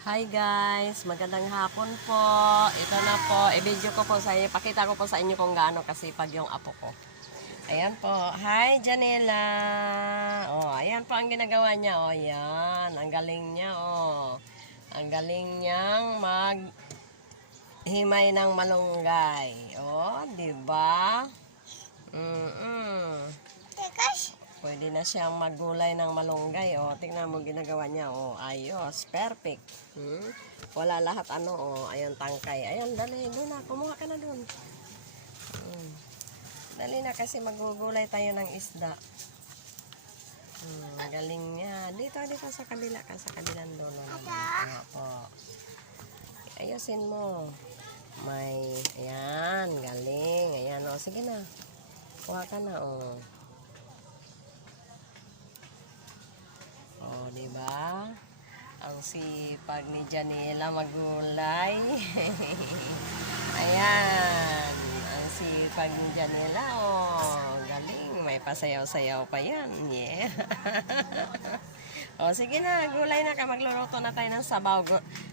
Hi guys, magandang hapon po. Ito na po, i-video ko po sa inyo, pakita ko po sa inyo kung gaano kasipag yung apo ko. Ayan po. Hi Janela. Oh, ayan po ang ginagawa niya. Oh, yan. Ang galing niya, oh. Ang galing niyang maghimay ng malunggay. Oh, 'di ba? Pwede na siyang maggulay ng malunggay. O, tingnan mo ginagawa niya. O, ayos. Perfect. Wala lahat ano. O, ayan tangkay. Ayan, dali. Doon na. Kumuha ka na doon. Dali na kasi magugulay tayo ng isda. Galing niya. Dito sa kabila ka. Sa kabilang dulo. Po. Ayusin mo. Ayan. Galing. Ayan. O, sige na. Kuha ka na. O. Oh, di ba? Ang sipag ni Janela magulay. Ayan, ang sipag ni Janela. Oh, galing, may pasayaw-sayaw pa 'yan. Yeah. Oh, sige na, gulay na ka, magluluto na tayo ng sabaw.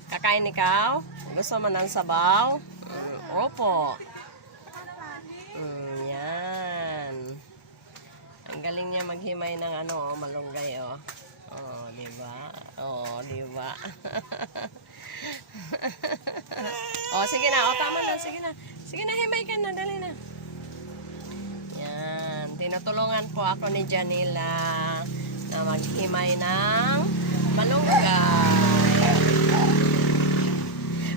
Kakain ikaw? Gusto mo ng sabaw? Opo. Yan. Ang galing niya maghimay ng ano, malunggay, oh. Oh, di ba? Oh, di ba? Oh, sige na. Oh, tama na. Sige na. Sige na, himay ka na. Dali na. Yan. Tinutulungan po ako ni Janela na maghimay ng malunggay.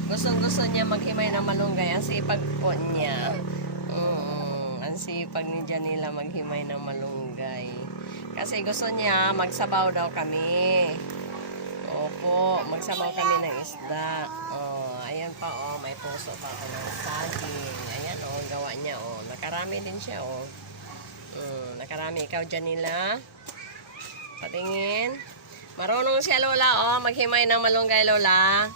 Gustong-gusto niya maghimay ng malunggay. Ang sipag po niya. Ang sipag ni Janela maghimay ng malunggay. Kasi gusto niya magsabaw daw kami. Opo, magsabaw kami ng isda. Oh, ayan pa oh, may puso pa ako ng saging. Ayan oh, gawa niya oh. Nakarami din siya oh. Nakarami. Ikaw Janela. Patingin. Marunong siya Lola oh, maghimay ng malunggay Lola.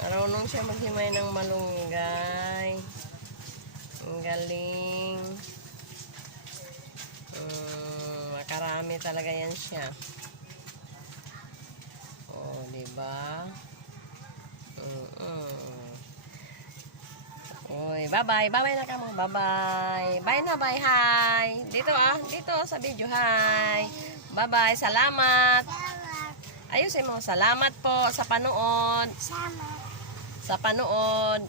Marunong siya maghimay ng malunggay. Ang galing. Makarami talaga yan siya. Oh, di ba? Oy, bye-bye. Bye-bye na ka mo. Bye-bye. Bye na, bye. Hi. Dito dito sa video. Hi. Bye-bye. Salamat. Ayusin mo. Salamat po sa panood. Sa panood.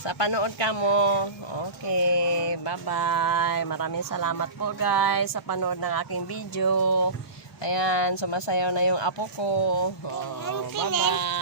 Sa panood ka mo. Okay. Bye-bye. Maraming salamat po guys sa panood ng aking video. Ayan. Sumasayaw na yung apo ko. Oh, bye-bye.